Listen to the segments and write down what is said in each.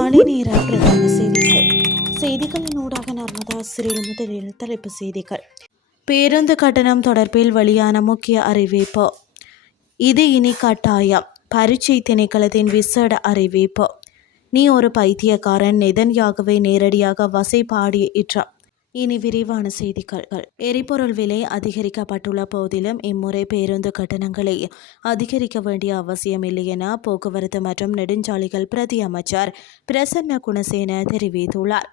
காலை நேர பிரதான செய்திகளின் ஊடாக நர்மதா சிறில் முதலில் தலைப்பு செய்திகள். பேருந்து கட்டணம் தொடர்பில் வெளியான முக்கிய அறிவிப்பு. இது இனி கட்டாயம். பரீட்சை திணைக்களத்தின் விசேட அறிவிப்பு. நீ ஒரு பைத்தியக்காரன், நெதன்யாகுவை நேரடியாக வசைபாடிய இற்றம். இனி விரிவான செய்திகள். எரிபொருள் விலை அதிகரிக்கப்பட்டுள்ள போதிலும் இம்முறை பேருந்து கட்டணங்களை அதிகரிக்க வேண்டிய அவசியமில்லை என போக்குவரத்து மற்றும் நெடுஞ்சாலைகள் பிரதி அமைச்சர் பிரசன்ன குணசேன தெரிவித்துள்ளார்.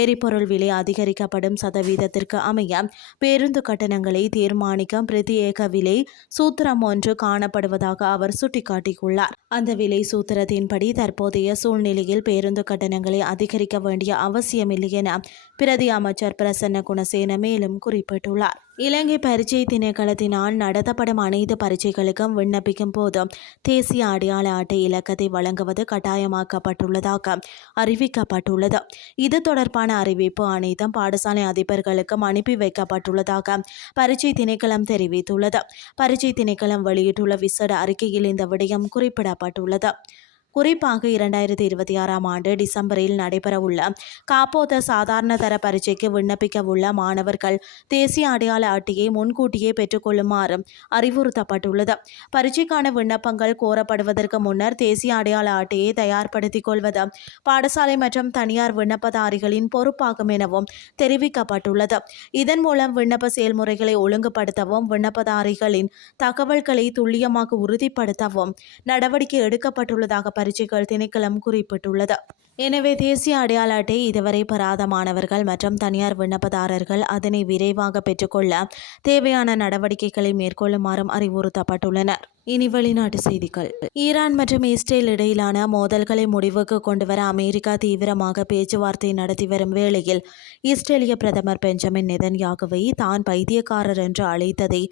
எரிபொருள் விலை அதிகரிக்கப்படும் சதவீதத்திற்கு அமைய பேருந்து கட்டணங்களை தீர்மானிக்கும் பிரத்யேக விலை சூத்திரம் ஒன்று காணப்படுவதாக அவர் சுட்டிக்காட்டியுள்ளார். அந்த விலை சூத்திரத்தின்படி தற்போதைய சூழ்நிலையில் பேருந்து கட்டணங்களை அதிகரிக்க வேண்டிய அவசியமில்லை என பிரதி அமைச்சர் பிரசன்ன குணசேன மேலும் குறிப்பிட்டுள்ளார். இலங்கை பரீட்சை திணைக்களத்தினால் நடத்தப்படும் அனைத்து பரீட்சைகளுக்கும் விண்ணப்பிக்கும் போது தேசிய அடையாள அட்டை இலக்கத்தை வழங்குவது கட்டாயமாக்கப்பட்டுள்ளதாக அறிவிக்கப்பட்டுள்ளது. இது தொடர்பான அறிவிப்பு அனைத்தும் பாடசாலை அதிபர்களுக்கும் அனுப்பி வைக்கப்பட்டுள்ளதாக பரீட்சை திணைக்களம் தெரிவித்துள்ளது. பரீட்சை திணைக்களம் வெளியிட்டுள்ள விசேட அறிக்கையில் இந்த விடயம் குறிப்பிடப்பட்டுள்ளது. குறிப்பாக 2026ஆம் ஆண்டு டிசம்பரில் நடைபெறவுள்ள காப்போத சாதாரண தர பரீட்சைக்கு விண்ணப்பிக்கவுள்ள மாணவர்கள் தேசிய அடையாள அட்டையை முன்கூட்டியே பெற்றுக்கொள்ளுமாறு அறிவுறுத்தப்பட்டுள்ளது. பரீட்சைக்கான விண்ணப்பங்கள் கோரப்படுவதற்கு முன்னர் தேசிய அடையாள அட்டையை தயார்படுத்திக் கொள்வது பாடசாலை மற்றும் தனியார் விண்ணப்பதாரிகளின் பொறுப்பாகும் எனவும் தெரிவிக்கப்பட்டுள்ளது. இதன் மூலம் விண்ணப்ப செயல்முறைகளை ஒழுங்குபடுத்தவும் விண்ணப்பதாரிகளின் தகவல்களை துல்லியமாக உறுதிப்படுத்தவும் நடவடிக்கை எடுக்கப்பட்டுள்ளதாக பரீட்சைகள் திணைக்களம் குறிப்பிட்டுள்ளது. எனவே தேசிய அடையாள அட்டை இதுவரை பெறாத மாணவர்கள் மற்றும் தனியார் விண்ணப்பதாரர்கள் அதனை விரைவாக பெற்றுக்கொள்ள தேவையான நடவடிக்கைகளை மேற்கொள்ளுமாறும் அறிவுறுத்தப்பட்டுள்ளனர். இனி வெளிநாட்டு செய்திகள். ஈரான் மற்றும் இஸ்ரேல் இடையிலான மோதல்களை முடிவுக்கு கொண்டுவர அமெரிக்கா தீவிரமாக பேச்சுவார்த்தை நடத்தி வரும் வேளையில் இஸ்ரேலிய பிரதமர் பெஞ்சமின் நெதன்யாகுவை தான் பைத்தியக்காரர் என்று அழைத்ததை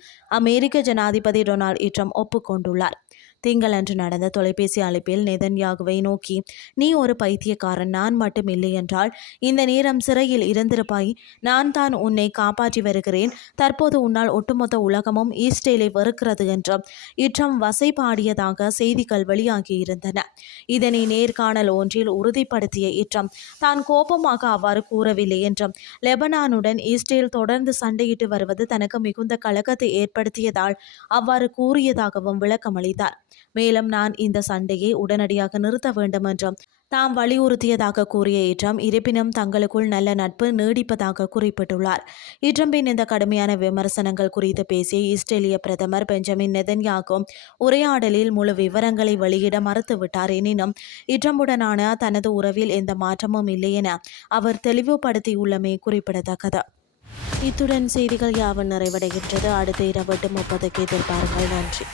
அமெரிக்க ஜனாதிபதி டொனால்ட் ட்ரம்ப் ஒப்புக்கொண்டுள்ளார். திங்களன்று நடந்த தொலைபேசி அழைப்பில் நெதன்யாகுவை நோக்கி, நீ ஒரு பைத்தியக்காரன், நான் மட்டும் இல்லை என்றால் இந்த நேரம் சிறையில் இருந்திருப்பாய். நான் தான் உன்னை காப்பாற்றி வருகிறேன். தற்போது உன்னால் ஒட்டுமொத்த உலகமும் இஸ்ரேலை வெறுக்கிறது என்று ட்ரம்ப் வசைபாடியதாக செய்திகள் வெளியாகியிருந்தன. இதனை நேர்காணல் ஒன்றில் உறுதிப்படுத்திய ட்ரம்ப் தான் கோபமாக அவ்வாறு கூறவில்லை என்றும் லெபனானுடன் இஸ்ரேல் தொடர்ந்து சண்டையிட்டு வருவது தனக்கு மிகுந்த கலக்கத்தை ஏற்படுத்தியதால் அவ்வாறு கூறியதாகவும் விளக்கமளித்தார். மேலும் நான் இந்த சண்டையை உடனடியாக நிறுத்த வேண்டும் என்றும் தாம் வலியுறுத்தியதாக கூறிய ட்ரம்ப் இருப்பினும் தங்களுக்குள் நல்ல நட்பு நீடிப்பதாக குறிப்பிட்டுள்ளார். ட்ரம்பின் இந்த கடுமையான விமர்சனங்கள் குறித்து பேசிய இஸ்ரேலிய பிரதமர் பெஞ்சமின் நெதன்யாகு உரையாடலில் முழு விவரங்களை வெளியிட மறுத்துவிட்டார். எனினும் ட்ரம்புடனான தனது உறவில் எந்த மாற்றமும் இல்லை என அவர் தெளிவுபடுத்தியுள்ளமை குறிப்பிடத்தக்கது. இத்துடன் செய்திகள் யாவும் நிறைவடைகின்றது. அடுத்த இரவு 8:30 எதிர்பாருங்கள். நன்றி.